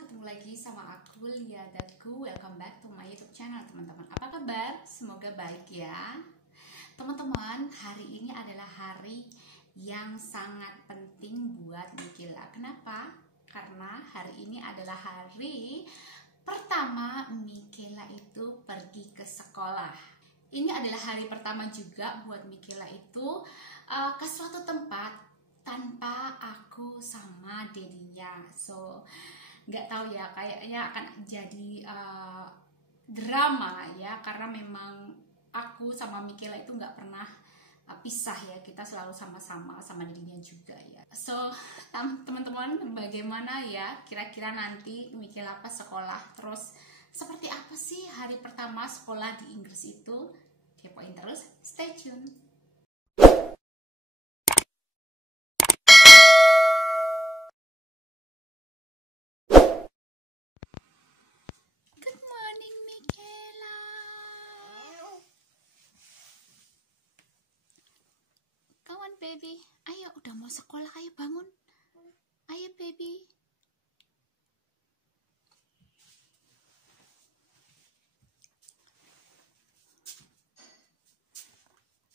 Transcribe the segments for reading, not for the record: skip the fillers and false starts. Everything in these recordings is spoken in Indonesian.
ketemu lagi sama aku Lia Datku. Welcome back to my YouTube channel teman-teman. Apa kabar? Semoga baik ya. Teman-teman, hari ini adalah hari yang sangat penting buat Mikela. Kenapa? Karena hari ini adalah hari pertama Mikela itu pergi ke sekolah. Ini adalah hari pertama juga buat Mikela itu ke suatu tempat tanpa aku sama dedinya. So nggak tahu ya, kayaknya akan jadi drama ya, karena memang aku sama Mikela itu nggak pernah pisah ya, kita selalu sama-sama sama dirinya juga ya. So teman-teman, bagaimana ya kira-kira nanti Mikela pas sekolah, terus seperti apa sih hari pertama sekolah di Inggris itu? Kepoin terus, stay tune. Baby, ayo, udah mau sekolah, ayo bangun, ayo baby.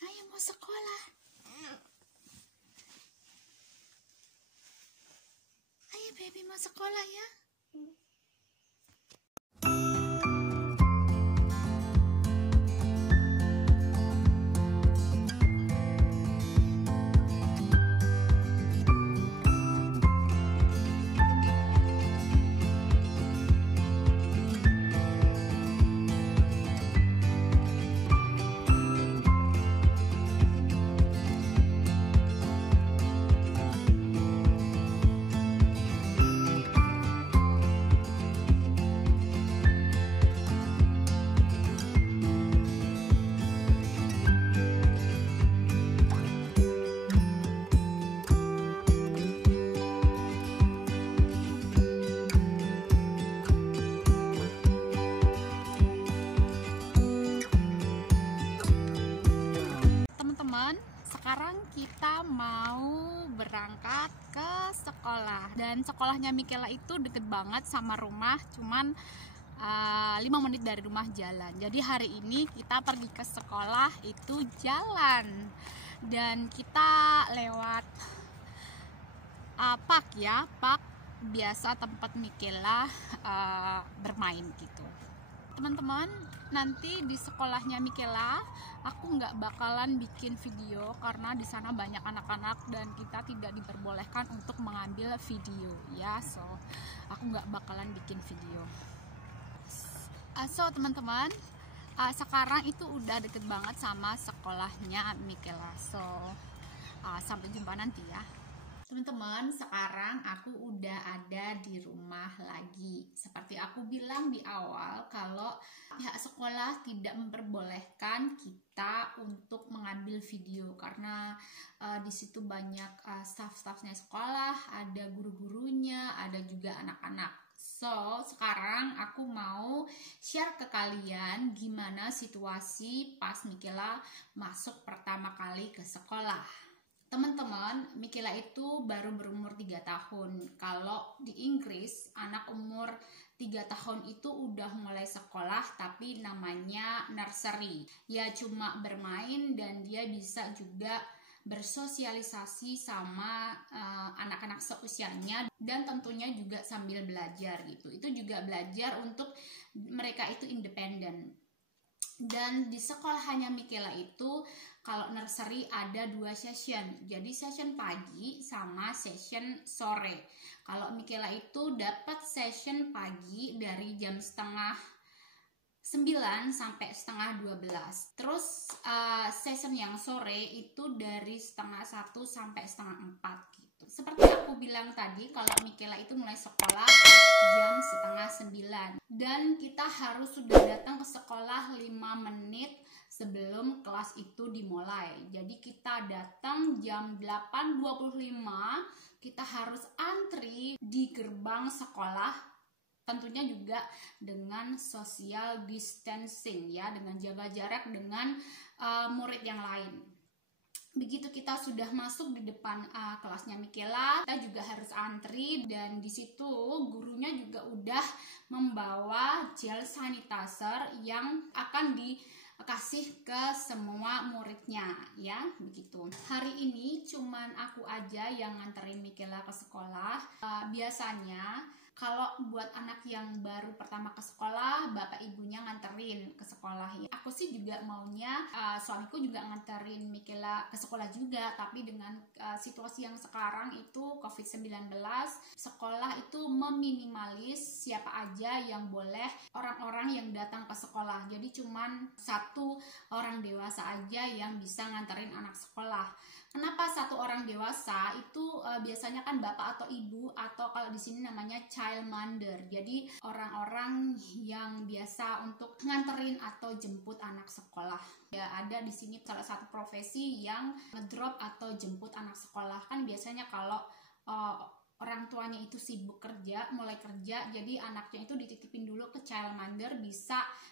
Ayo mau sekolah, ayo baby mau sekolah ya. Sekarang kita mau berangkat ke sekolah, dan sekolahnya Mikela itu deket banget sama rumah, cuman 5 menit dari rumah jalan. Jadi hari ini kita pergi ke sekolah itu jalan, dan kita lewat park ya, park biasa tempat Mikela bermain gitu. Teman-teman, nanti di sekolahnya Mikela aku nggak bakalan bikin video karena di sana banyak anak-anak dan kita tidak diperbolehkan untuk mengambil video ya. So aku nggak bakalan bikin video. So teman-teman, sekarang itu udah deket banget sama sekolahnya Mikela. So sampai jumpa nanti ya. Teman-teman, sekarang aku udah ada di rumah lagi. Seperti aku bilang di awal, kalau pihak sekolah tidak memperbolehkan kita untuk mengambil video karena di situ banyak staff-staffnya sekolah, ada guru-gurunya, ada juga anak-anak. So, sekarang aku mau share ke kalian gimana situasi pas Mikela masuk pertama kali ke sekolah. Teman-teman, Mikela itu baru berumur 3 tahun. Kalau di Inggris, anak umur 3 tahun itu udah mulai sekolah, tapi namanya nursery. Ya cuma bermain dan dia bisa juga bersosialisasi sama anak-anak seusianya, dan tentunya juga sambil belajar gitu. Itu juga belajar untuk mereka itu independen. Dan di sekolahannya Mikela itu kalau nursery ada 2 session, jadi session pagi sama session sore. Kalau Mikela itu dapat session pagi dari jam setengah 9 sampai setengah 12. Terus session yang sore itu dari setengah 1 sampai setengah 4 gitu. Seperti aku bilang tadi, kalau Mikela itu mulai sekolah jam setengah 9 dan kita harus sudah datang ke sekolah 5 menit sebelum kelas itu dimulai. Jadi kita datang jam 8.25, kita harus antri di gerbang sekolah, tentunya juga dengan social distancing ya, dengan jaga jarak dengan murid yang lain. Begitu kita sudah masuk di depan kelasnya Michaela, kita juga harus antri, dan di situ gurunya juga udah membawa gel sanitizer yang akan dikasih ke semua muridnya, ya begitu. Hari ini cuman aku aja yang nganterin Michaela ke sekolah. Biasanya kalau buat anak yang baru pertama ke sekolah, bapak ibunya nganterin ke sekolah ya. Aku sih juga maunya suamiku juga nganterin Michaela ke sekolah juga, tapi dengan situasi yang sekarang itu COVID-19, sekolah itu meminimalis siapa aja yang boleh, orang-orang yang datang ke sekolah. Jadi cuman 1 orang dewasa aja yang bisa nganterin anak sekolah. Kenapa 1 orang dewasa? Itu biasanya kan bapak atau ibu, atau kalau di sini namanya childminder. Jadi orang-orang yang biasa untuk nganterin atau jemput anak sekolah. Ya, ada di sini salah satu profesi yang ngedrop atau jemput anak sekolah. Kan biasanya kalau orang tuanya itu sibuk kerja, mulai kerja, jadi anaknya itu dititipin dulu ke childminder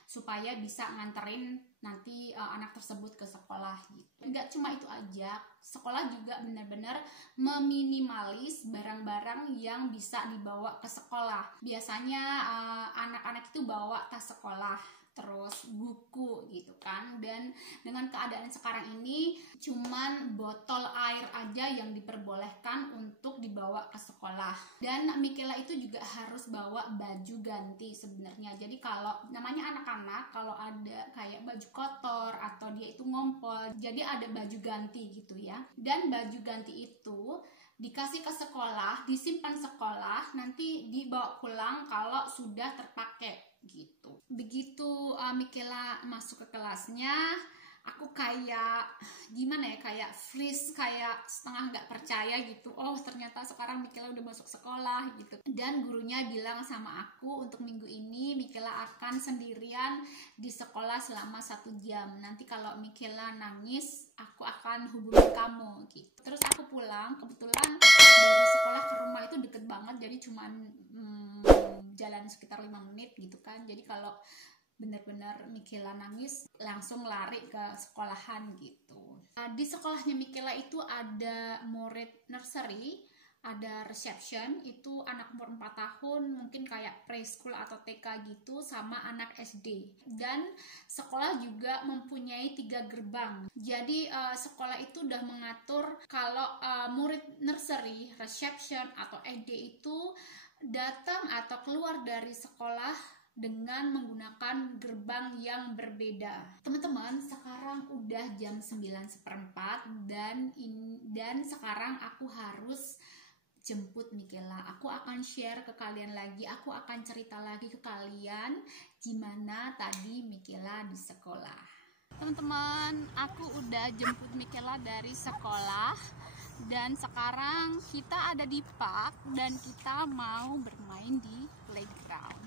supaya bisa nganterin nanti anak tersebut ke sekolah gitu. Enggak cuma itu aja, sekolah juga benar-benar meminimalis barang-barang yang bisa dibawa ke sekolah. Biasanya anak-anak itu bawa tas sekolah, terus buku gitu kan. Dan dengan keadaan sekarang ini cuman botol air aja yang diperbolehkan untuk dibawa ke sekolah. Dan Michaela itu juga harus bawa baju ganti sebenarnya. Jadi kalau namanya anak-anak, kalau ada kayak baju kotor atau dia itu ngompol, jadi ada baju ganti gitu ya. Dan baju ganti itu dikasih ke sekolah, disimpan sekolah, nanti dibawa pulang kalau sudah terpakai gitu. Begitu Michaela masuk ke kelasnya, aku kayak gimana ya, kayak freeze, kayak setengah nggak percaya gitu. Oh ternyata sekarang Michaela udah masuk sekolah gitu. Dan gurunya bilang sama aku, untuk minggu ini Michaela akan sendirian di sekolah selama 1 jam. Nanti kalau Michaela nangis, aku akan hubungi kamu gitu. Terus aku pulang, kebetulan dari sekolah ke rumah itu deket banget, jadi cuman jalan sekitar 5 menit gitu kan. Jadi kalau benar-benar Michaela nangis, langsung lari ke sekolahan gitu. Di sekolahnya Michaela itu ada murid nursery, ada reception, itu anak umur 4 tahun, mungkin kayak preschool atau TK gitu, sama anak SD. Dan sekolah juga mempunyai 3 gerbang. Jadi sekolah itu udah mengatur kalau murid nursery, reception, atau SD itu datang atau keluar dari sekolah dengan menggunakan gerbang yang berbeda. Teman-teman, sekarang udah jam 9:15 dan sekarang aku harus jemput Michaela. Aku akan share ke kalian lagi, aku akan cerita lagi ke kalian gimana tadi Michaela di sekolah. Teman-teman, aku udah jemput Michaela dari sekolah. Dan sekarang kita ada di park dan kita mau bermain di playground.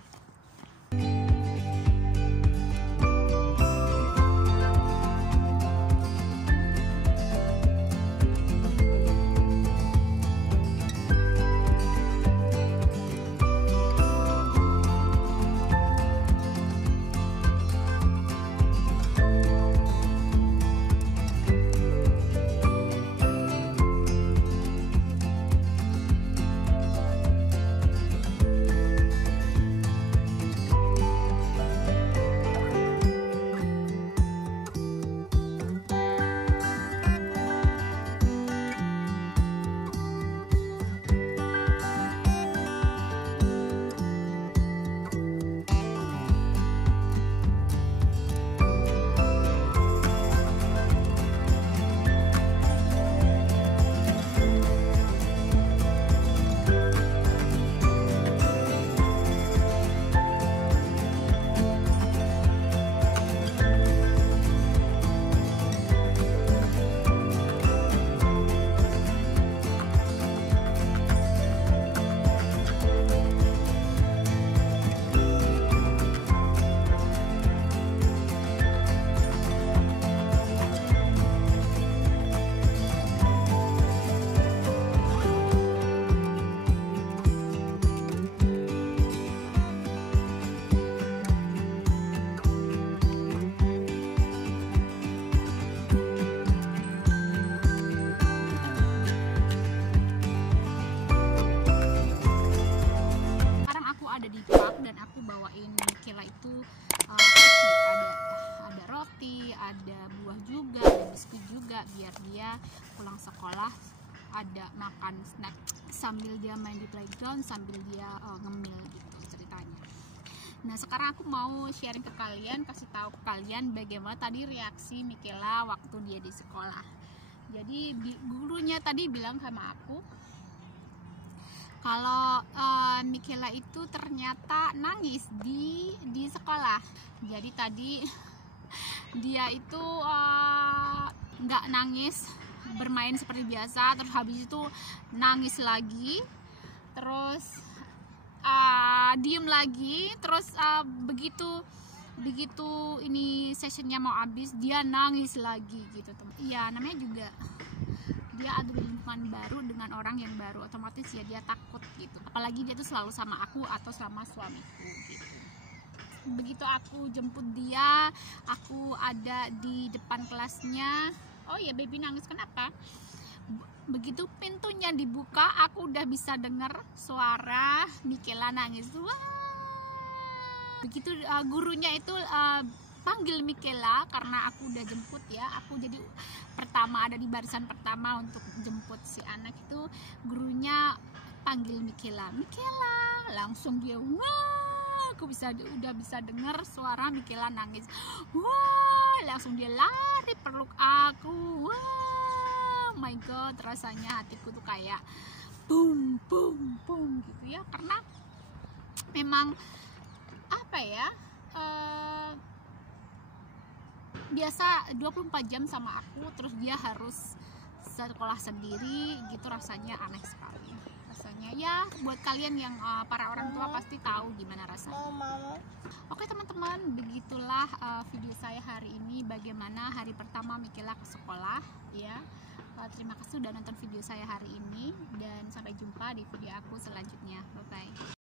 ada di park dan aku bawain Michaela itu piknik, ada roti, ada buah juga, ada biskuit juga, biar dia pulang sekolah ada makan snack sambil dia main di playground, sambil dia ngemil gitu ceritanya. Nah sekarang aku mau sharing ke kalian, kasih tahu ke kalian bagaimana tadi reaksi Michaela waktu dia di sekolah. Jadi gurunya tadi bilang sama aku kalau Michaela itu ternyata nangis di sekolah. Jadi tadi dia itu nggak nangis, bermain seperti biasa, terus habis itu nangis lagi, terus diem lagi, terus begitu ini sessionnya mau habis dia nangis lagi gitu teman. Iya namanya juga dia ada di lingkungan baru dengan orang yang baru, otomatis ya dia takut gitu, apalagi dia tuh selalu sama aku atau sama suamiku gitu. Begitu aku jemput dia, aku ada di depan kelasnya, oh ya baby nangis kenapa? Begitu pintunya dibuka, aku udah bisa dengar suara Michaela nangis. Wah. Begitu gurunya itu panggil Michaela, karena aku udah jemput ya, aku jadi pertama, ada di barisan pertama untuk jemput si anak itu. Gurunya panggil Michaela, langsung dia wah, aku udah bisa dengar suara Michaela nangis. Wah, langsung dia lari peluk aku. Wah, my god, rasanya hatiku tuh kayak boom boom boom gitu ya, karena memang apa ya, biasa 24 jam sama aku, terus dia harus sekolah sendiri gitu, rasanya aneh sekali rasanya ya. Buat kalian yang para orang tua pasti tahu gimana rasanya. Oke teman-teman, begitulah video saya hari ini, bagaimana hari pertama Michaela ke sekolah ya. Terima kasih sudah nonton video saya hari ini, dan sampai jumpa di video aku selanjutnya. Bye bye.